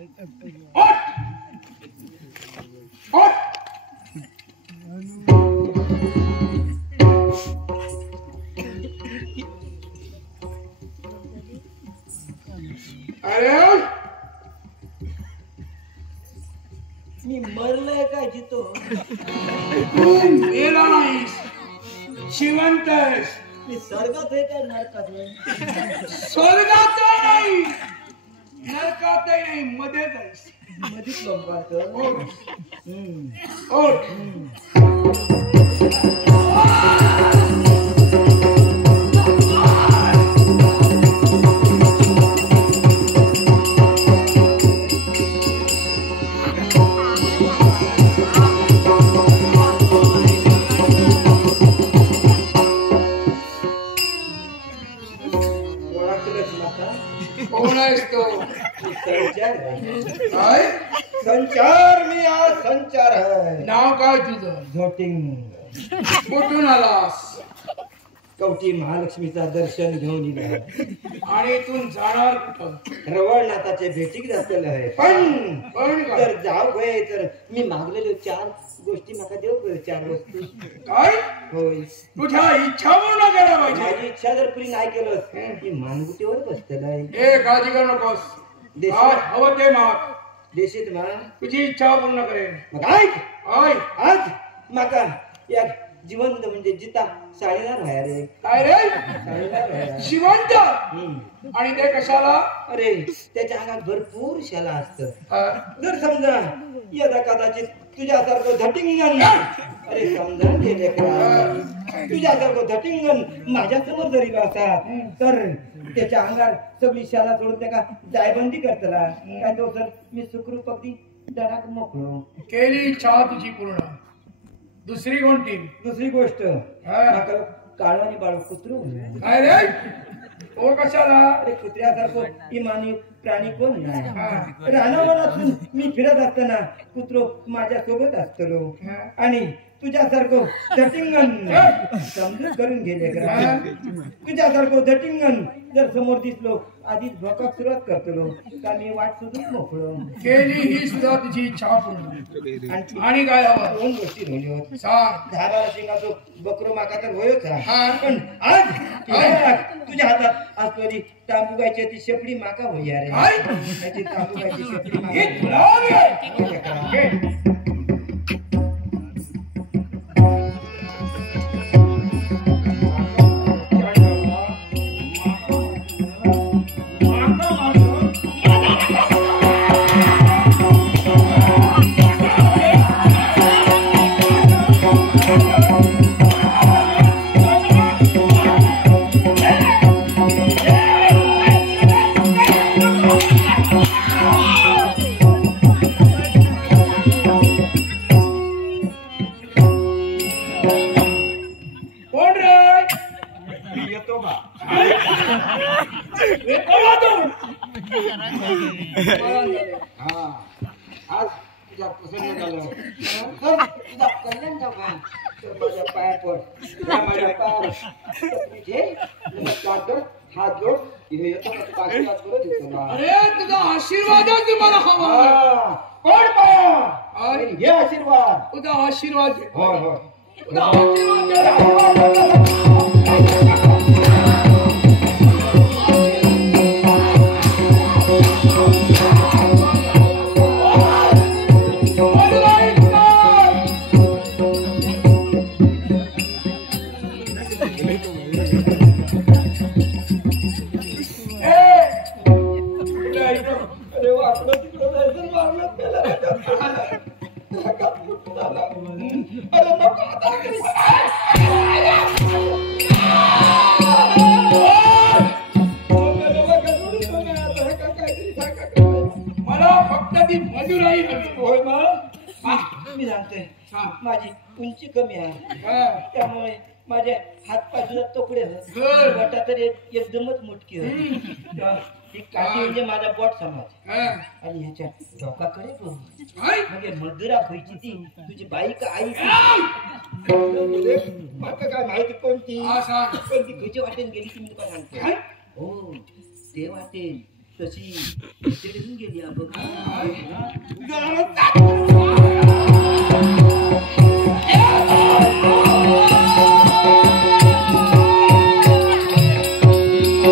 अरे मी मरलोय का जितो? मेला नाहीस, जिवंत आहेस. मी स्वर्गात आहे का नरकात आहे? स्वर्गात नाही, नरकातही नाही, मध्येच आहेस. मध्येच लोंबाडतो. कोण आहेस तो? संचार काय संचार, मी आज संचार आहे. नाव काय तुझं? झोटिंग. कुठून आलास? कवठी महालक्ष्मीचा दर्शन घेऊन येणार आणि इथून जाणार कुठं? रवळनाथाचे भेटीक जातलं आहे. पण जर जाऊ होय तर मी मागलेले 4 गोष्टी नका देऊ. 4 वस्तू. काय? होय. तुझ्या इच्छा पूर्ण केला पाहिजे. माझी इच्छा जर पुरी नाही केलंस मी मानगुटीवर बसलेला आहे. ए काळजी करू नकोस. काय हवं ते माग. देशीत मा तुझी इच्छा पूर्ण करेन. मग ऐक. आज माका या जिवंत म्हणजे जिता साडीदार व्हाया रे. काय रे? साडीदार व्हाया. जिवंत? आणि ते कशाला? अरे त्याच्या अंगात भरपूर शाला असत. हा. जर समजा यदा कदाचित तुझ्यासारखं धटिंगन, अरे समजा गेले तुझ्यासारखं धटिंगन माझ्या समोर जरी बसा तर त्याच्या अंगात सगळी शाला सोडून त्याला जायबंदी करतला. काय तो सर मी सुखरूप अगदी धडाक मोकळो. केली इच्छा तुझी पूर्ण. दुसरी कोणती? दुसरी गोष्ट काळू आणि बाळू कुत्रू. काय रे? तो कशाला? अरे कुत्र्यासारखं इमानी प्राणी कोण नाही. रानावनातून मी फिरत असताना कुत्रो माझ्या सोबत असतो आणि तुझ्यासारखं झटिंगन समजून करून गेले. तुझ्यासारखं झटिंगन जर समोर दिसलो आधीच भोकाक सुरुवात करतो का मी वाट सुधून मोकळो. केली ही सुद्धा तुझी इच्छा पूर्ण. आणि काय हवं? 2 गोष्टी राहिल्या. सांग. 10-12 शिंगाचो बकरो माका तर होयोच. पण आज तुझ्या हातात असलेली तांबुगायची ती शेपडी माका होई. अरे त्याची तांबुगायची शेपडी आज तुझा प्रसन्न झालं तर तुझा कल्याण जाऊ का तर माझ्या पाया पड. माझ्या पायावर घे नमस्कार कर. हात जोड. येतो का आशीर्वाद करत येतो ना. अरे तुझा आशीर्वादच मला हवा. कोण पाया हे आशीर्वाद. तुझा आशीर्वाद. होय होय. तुझा आशीर्वाद. मी सांगतोय माझी उंची कमी आहे त्यामुळे माझे हात पाय सुद्धा तोकडे बोटा तर एकदमच मुटकी ही काठी म्हणजे माझा बोट समाज आणि ह्याच्या डोकाकडे म्हणजे मधुरा व्हायची ती तुझी बाई का आई मला काय माहिती कोणती कोणती खयची वाटेन गेली ती मी तुला सांगतो. हो ते वाटेल तशी चिडून गेली आपण